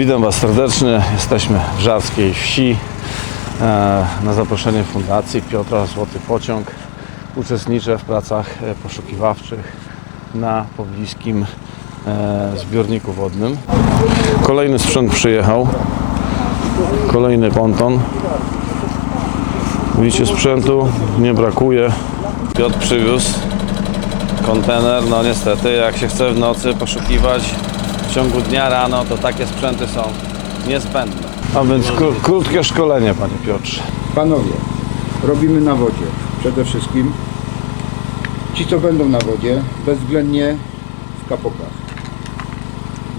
Witam Was serdecznie. Jesteśmy w Żarskiej Wsi e, na zaproszenie Fundacji Piotra Złoty Pociąg. Uczestniczę w pracach e, poszukiwawczych na pobliskim e, zbiorniku wodnym. Kolejny sprzęt przyjechał. Kolejny ponton. Widzicie sprzętu, nie brakuje. Piotr przywiózł kontener. No niestety, jak się chce w nocy poszukiwać w ciągu dnia rano, to takie sprzęty są niezbędne. A więc kró- krótkie szkolenie, panie Piotrze. Panowie, robimy na wodzie. Przede wszystkim ci, co będą na wodzie, bezwzględnie w kapokach.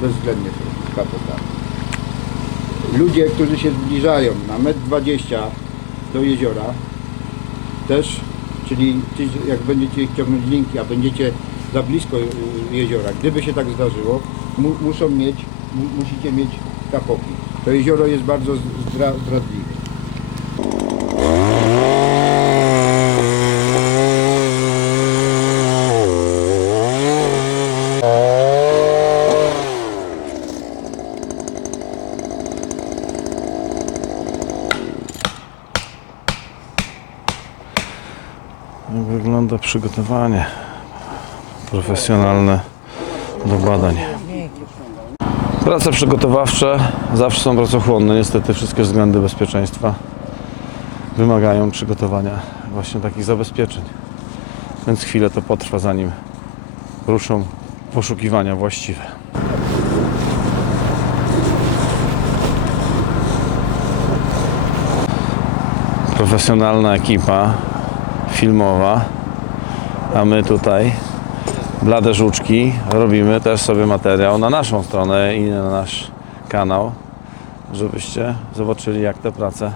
Bezwzględnie w kapokach. Ludzie, którzy się zbliżają na 1,20 m do jeziora, też, czyli jak będziecie ciągnąć linki, a będziecie za blisko y, jeziora, gdyby się tak zdarzyło, mu, muszą mieć, mu, musicie mieć kapoki. To jezioro jest bardzo zdra, zdradliwe. Jak wygląda przygotowanie profesjonalne do badań. Prace przygotowawcze zawsze są pracochłonne. Niestety wszystkie względy bezpieczeństwa wymagają przygotowania właśnie takich zabezpieczeń. Więc chwilę to potrwa zanim ruszą poszukiwania właściwe. Profesjonalna ekipa filmowa, a my tutaj blade żuczki robimy też sobie materiał na naszą stronę i na nasz kanał, żebyście zobaczyli jak te prace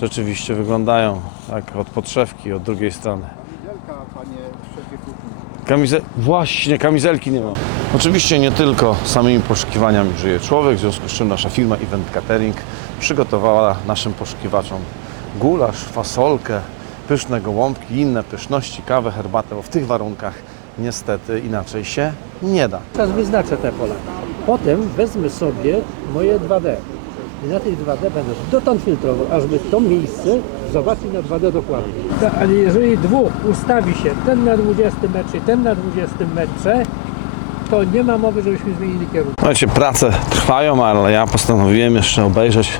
rzeczywiście wyglądają, tak od podszewki, od drugiej strony. Wielka, panie szefie kuchni. Właśnie, kamizelki nie mam. Oczywiście nie tylko samymi poszukiwaniami żyje człowiek, w związku z czym nasza firma Event Catering przygotowała naszym poszukiwaczom gulasz, fasolkę, pyszne gołąbki, inne pyszności, kawę, herbatę, bo w tych warunkach niestety inaczej się nie da. Teraz wyznaczę te pola. Potem wezmę sobie moje 2D. I na tej 2D będę dotąd filtrował, ażby to miejsce zobaczyć na 2D dokładnie. Ale jeżeli dwóch ustawi się, ten na 20 metrze i ten na 20 metrze, to nie ma mowy, żebyśmy zmienili kierunek. Słuchajcie, prace trwają, ale ja postanowiłem jeszcze obejrzeć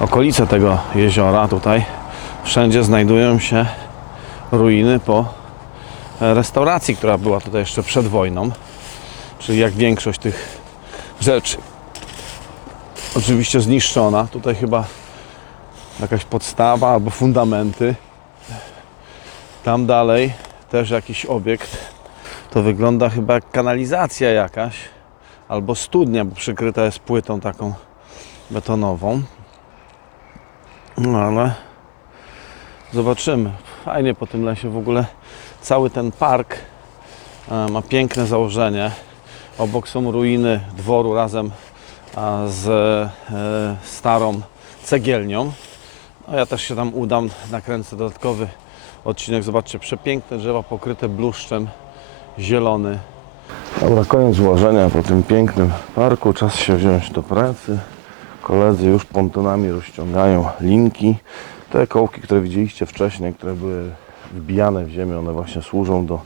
okolice tego jeziora tutaj. Wszędzie znajdują się ruiny po restauracji, która była tutaj jeszcze przed wojną. Czyli jak większość tych rzeczy oczywiście zniszczona. Tutaj chyba jakaś podstawa albo fundamenty. Tam dalej też jakiś obiekt. To wygląda chyba jak kanalizacja jakaś albo studnia, bo przykryta jest płytą taką betonową. No ale zobaczymy. Fajnie po tym lesie w ogóle. Cały ten park e, ma piękne założenie. Obok są ruiny dworu razem z e, starą cegielnią. No, ja też się tam udam, nakręcę dodatkowy odcinek. Zobaczcie, przepiękne drzewa pokryte bluszczem, zielony. Dobra, koniec ułożenia po tym pięknym parku. Czas się wziąć do pracy. Koledzy już pontonami rozciągają linki. Te kołki, które widzieliście wcześniej, które były wbijane w ziemię, one właśnie służą do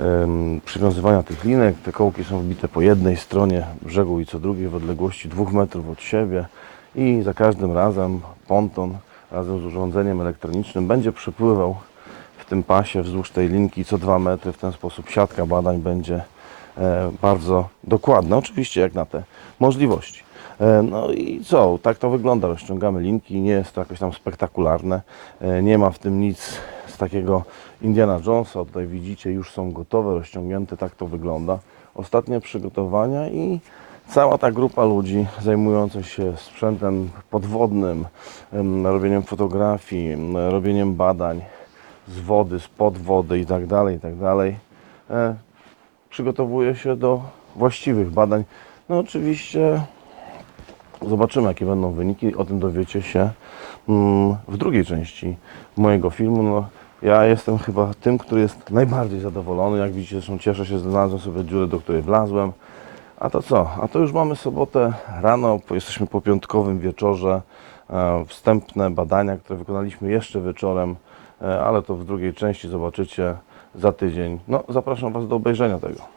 em, przywiązywania tych linek. Te kołki są wbite po jednej stronie brzegu i co drugiej w odległości dwóch metrów od siebie i za każdym razem ponton razem z urządzeniem elektronicznym będzie przepływał w tym pasie wzdłuż tej linki co dwa metry. W ten sposób siatka badań będzie e, bardzo dokładna. Oczywiście jak na te możliwości. E, No i co? Tak to wygląda. Rozciągamy linki. Nie jest to jakoś tam spektakularne. E, Nie ma w tym nic z takiego Indiana Jonesa. Tutaj widzicie, już są gotowe, rozciągnięte. Tak to wygląda. Ostatnie przygotowania i cała ta grupa ludzi zajmująca się sprzętem podwodnym, em, robieniem fotografii, em, robieniem badań z wody, spod wody i tak dalej, i tak e, przygotowuje się do właściwych badań. No oczywiście zobaczymy, jakie będą wyniki. O tym dowiecie się mm, w drugiej części mojego filmu. No, ja jestem chyba tym, który jest najbardziej zadowolony. Jak widzicie, zresztą cieszę się, że znalazłem sobie dziurę, do której wlazłem. A to co? A to już mamy sobotę rano, jesteśmy po piątkowym wieczorze. E, Wstępne badania, które wykonaliśmy jeszcze wieczorem, e, ale to w drugiej części zobaczycie za tydzień. No, zapraszam Was do obejrzenia tego.